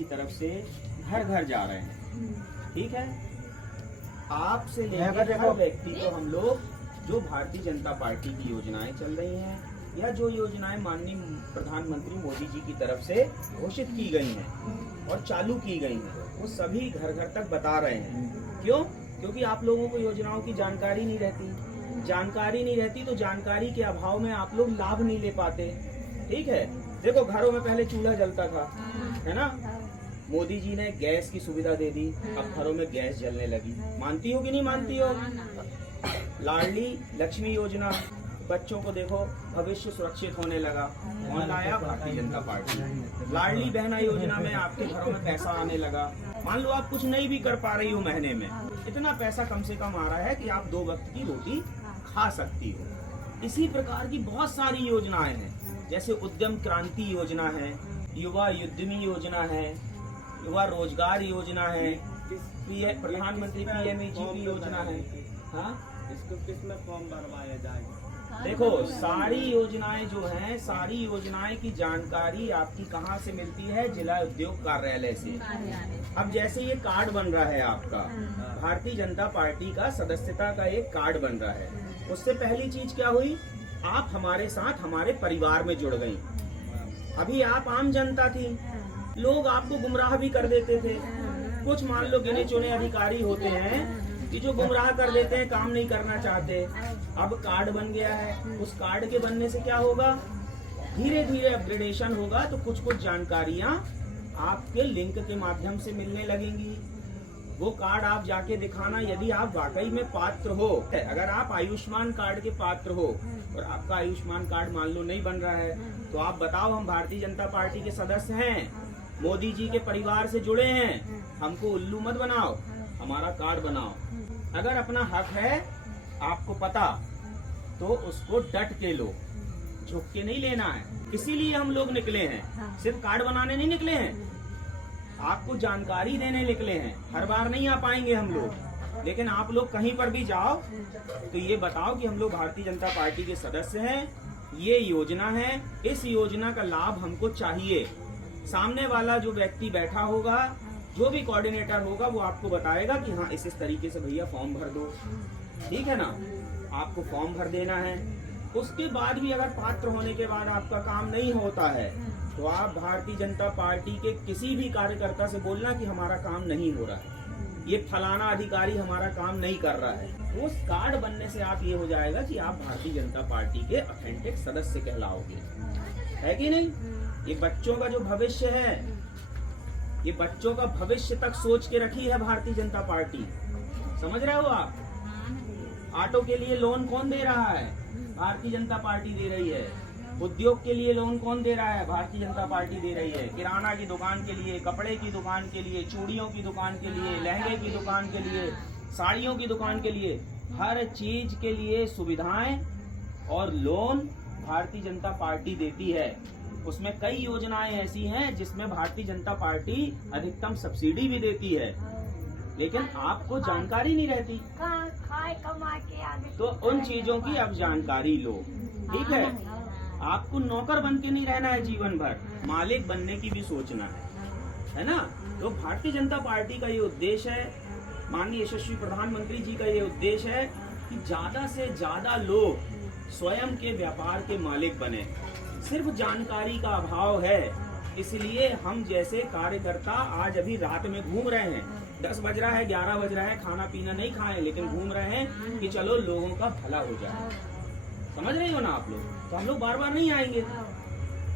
की तरफ से घर घर जा रहे हैं। ठीक है, आपसे लेकर हर व्यक्ति को हम लोग जो भारतीय जनता पार्टी की योजनाएं चल रही हैं या जो योजनाएं माननीय प्रधानमंत्री मोदी जी की तरफ से घोषित की गई हैं और चालू की गई हैं, वो सभी घर घर तक बता रहे हैं। क्यों? क्योंकि आप लोगों को योजनाओं की जानकारी नहीं रहती। जानकारी नहीं रहती तो जानकारी के अभाव में आप लोग लाभ नहीं ले पाते। ठीक है, देखो घरों में पहले चूल्हा जलता था, है ना। मोदी जी ने गैस की सुविधा दे दी, अब घरों में गैस जलने लगी। मानती हो कि नहीं मानती हो? लाडली लक्ष्मी योजना, बच्चों को देखो भविष्य सुरक्षित होने लगा। कौन लाया? भारतीय जनता पार्टी। लाडली बहना योजना में आपके घरों में पैसा आने लगा। मान लो आप कुछ नहीं भी कर पा रही हो महीने में, इतना पैसा कम से कम आ रहा है कि आप 2 वक्त की रोटी खा सकती हो। इसी प्रकार की बहुत सारी योजनाएं हैं, जैसे उद्यम क्रांति योजना है, युवा उद्यमी योजना है, युवा रोजगार योजना है, प्रधानमंत्री PMEGP योजना है। हाँ, इसको किसमें फॉर्म भरवाया जाएगा? देखो सारी योजनाएं जो हैं, सारी योजनाएं की जानकारी आपकी कहाँ से मिलती है? जिला उद्योग कार्यालय से। अब जैसे ये कार्ड बन रहा है आपका, भारतीय जनता पार्टी का सदस्यता का एक कार्ड बन रहा है, उससे पहली चीज क्या हुई? आप हमारे साथ हमारे परिवार में जुड़ गई। अभी आप आम जनता थी, लोग आपको गुमराह भी कर देते थे। कुछ मान लो गिने चुने अधिकारी होते हैं कि जो गुमराह कर देते हैं, काम नहीं करना चाहते। अब कार्ड बन गया है, उस कार्ड के बनने से क्या होगा? धीरे धीरे अपग्रेडेशन होगा, तो कुछ कुछ जानकारियां आपके लिंक के माध्यम से मिलने लगेंगी। वो कार्ड आप जाके दिखाना, यदि आप वाकई में पात्र हो। अगर आप आयुष्मान कार्ड के पात्र हो और आपका आयुष्मान कार्ड मान लो नहीं बन रहा है, तो आप बताओ हम भारतीय जनता पार्टी के सदस्य हैं, मोदी जी के परिवार से जुड़े हैं, हमको उल्लू मत बनाओ, हमारा कार्ड बनाओ। अगर अपना हक है आपको पता, तो उसको डट के लो, झुक के नहीं लेना है। इसीलिए हम लोग निकले हैं, सिर्फ कार्ड बनाने नहीं निकले हैं, आपको जानकारी देने निकले हैं। हर बार नहीं आ पाएंगे हम लोग, लेकिन आप लोग कहीं पर भी जाओ तो ये बताओ कि हम लोग भारतीय जनता पार्टी के सदस्य हैं, ये योजना है, इस योजना का लाभ हमको चाहिए। सामने वाला जो व्यक्ति बैठा होगा, जो भी कोऑर्डिनेटर होगा, वो आपको बताएगा कि हाँ इस तरीके से भैया फॉर्म भर दो। ठीक है ना, आपको फॉर्म भर देना है। उसके बाद भी अगर पात्र होने के बाद आपका काम नहीं होता है, तो आप भारतीय जनता पार्टी के किसी भी कार्यकर्ता से बोलना कि हमारा काम नहीं हो रहा है, ये फलाना अधिकारी हमारा काम नहीं कर रहा है। उस कार्ड बनने से आप ये हो जाएगा कि आप भारतीय जनता पार्टी के ऑथेंटिक सदस्य कहलाओगे। है कि नहीं? ये बच्चों का जो भविष्य है, ये बच्चों का भविष्य तक सोच के रखी है भारतीय जनता पार्टी। समझ रहे हो आप? ऑटो के लिए लोन कौन दे रहा है? भारतीय जनता पार्टी दे रही है। उद्योग के लिए लोन कौन दे रहा है? भारतीय जनता पार्टी दे रही है। किराना की दुकान के लिए, कपड़े की दुकान के लिए, चूड़ियों की दुकान के लिए, लहंगे की दुकान के लिए, साड़ियों की दुकान के लिए, हर चीज के लिए सुविधाएं और लोन भारतीय जनता पार्टी देती है। उसमें कई योजनाएं ऐसी हैं जिसमें भारतीय जनता पार्टी अधिकतम सब्सिडी भी देती है, लेकिन आपको जानकारी नहीं रहती। तो उन चीजों की अब जानकारी लो। ठीक है, आपको नौकर बन के नहीं रहना है जीवन भर, मालिक बनने की भी सोचना है ना। तो भारतीय जनता पार्टी का ये उद्देश्य है, माननीय यशस्वी प्रधानमंत्री जी का ये उद्देश्य है कि ज्यादा से ज्यादा लोग स्वयं के व्यापार के मालिक बने। सिर्फ जानकारी का अभाव है, इसलिए हम जैसे कार्यकर्ता आज अभी रात में घूम रहे हैं। 10 बज रहा है, 11 बज रहा है, खाना पीना नहीं खाए, लेकिन घूम रहे हैं कि चलो लोगों का भला हो जाए। समझ रहे हो ना आप लोग? तो हम लोग बार बार नहीं आएंगे,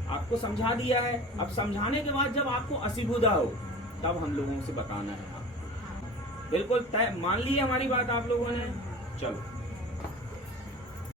आपको समझा दिया है। अब समझाने के बाद जब आपको असुविधा हो, तब हम लोगों से बताना है। बिल्कुल तय मान ली हमारी बात आप लोगों ने। चलो।